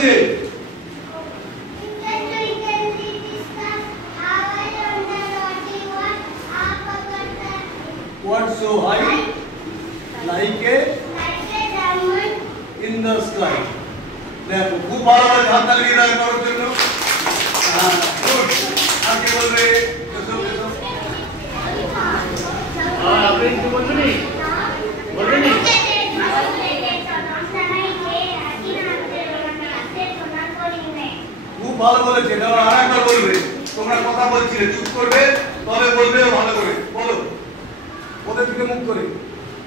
বলছে what so high like a diamond in the sky দেখো খুব ভালো করে হাত লাগিয়ে দাও করার জন্য গুড আগে বলবে এসো আপনি কি বলছেন বলবেন খুব ভালো বলেছে দাও আরেকবার বলবে তোমরা কথা বলছিলে চুপ করবে তবে বলবে ভালো করে বলো ওদের দিকে মুখ করে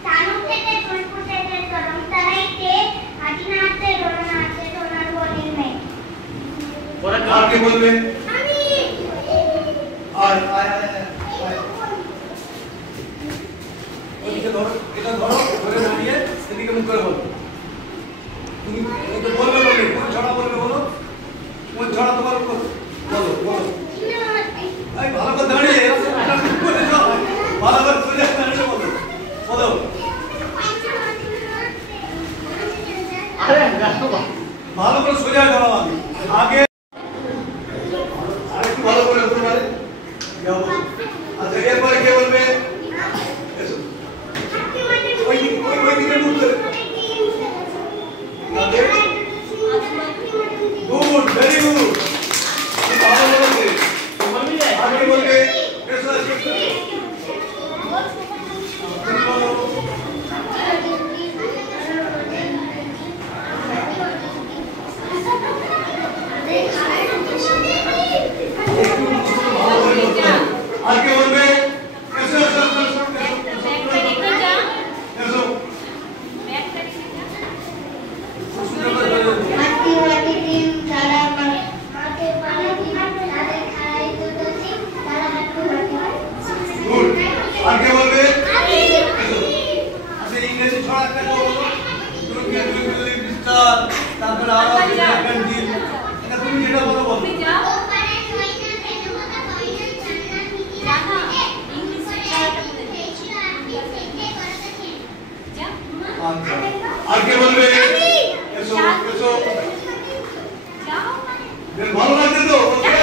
তানু থেকে ফুলপুর থেকে তরমতারাইতে আদিনাতে রোনাতে সোনার বলি নেই ওরা কাকে বলবে আমি আয় ওদিকে ধরো এটা ধরো ধরে নামিয়ে এদিকে মুখ করে বলো তুমি এটা বলবে কোন ছড়া বলবে বলো কোন ছড়া তোমার বলো বলো এই ভালো করে দাঁড়িয়ে ভালো করে সোজা দাঁড়িয়ে বলো বলো আরে ভালো করে সোজা দাঁড়াও আমি আগে আরেকটু ভালো করে বলতে পারে আচ্ছা এরপরে কে বলবে এসো ওই দিকে মুখ করে গুড ভেরি গুড ভালো বলেছে আগে বলবে এসো আগে বলবে এসো মাটি মাটি দিন তারা মাঠে পানি তাদের খাই দুটোছি তারা হাঁটু মাটি গুড আগে বলবে আমি আচ্ছা ইংরেজি ছড়া একটা বলো তুমি কি তুমি মিস্টার তারপরে আরো ক্যান্টিন এটা তুমি যেটা বলো বলো ওপারে কইনা দেন মত কইনা জান্নাত নিচে ইংলিশ ছড়াটা বলে দিয়েছি আমি থেকে করেছি যা আচ্ছা আগে বলবে এসো এসো যাও বেশ ভালো লাগছে তো ওকে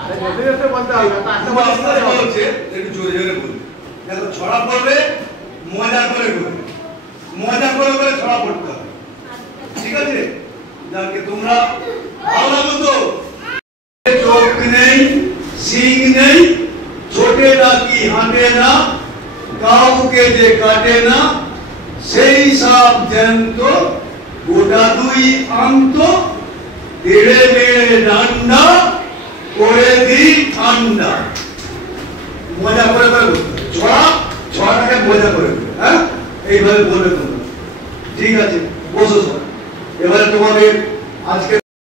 আরে জলদি জলদি বলতে হবে তা আস্তে আস্তে বলছে একটু জোরে জোরে বলবে দেখো ছড়া পড়বে মজা করে বলবে মজা করে করে ছড়া পড়তে হবে ঠিক আছে যাকে তোমরা ভালো লাগলো তো চোখ নেই সিং নেই ছোটে না কি হাঁটে না কাউকে যে কাটে না সেই সাপ জ্যান্ত গোটা দুই আন্ত তেড়ে মেড়ে ডান্ডা করে দি ঠান্ডা মজা করে করে ছড়াটাকে মজা করে হ্যাঁ এইভাবে বলবে তোমরা ঠিক আছে বসো এবারে তোমাদের আজকে